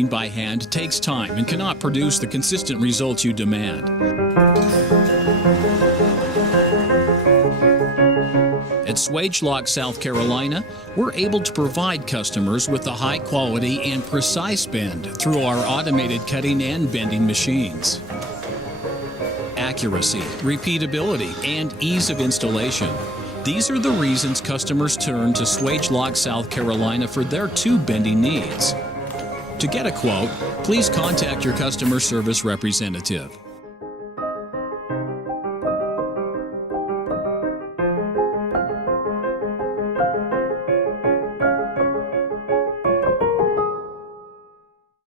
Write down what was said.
bending by hand takes time and cannot produce the consistent results you demand. At Swagelok, South Carolina, we're able to provide customers with a high quality and precise bend through our automated cutting and bending machines. Accuracy, repeatability, and ease of installation. These are the reasons customers turn to Swagelok, South Carolina for their tube bending needs. To get a quote, please contact your customer service representative.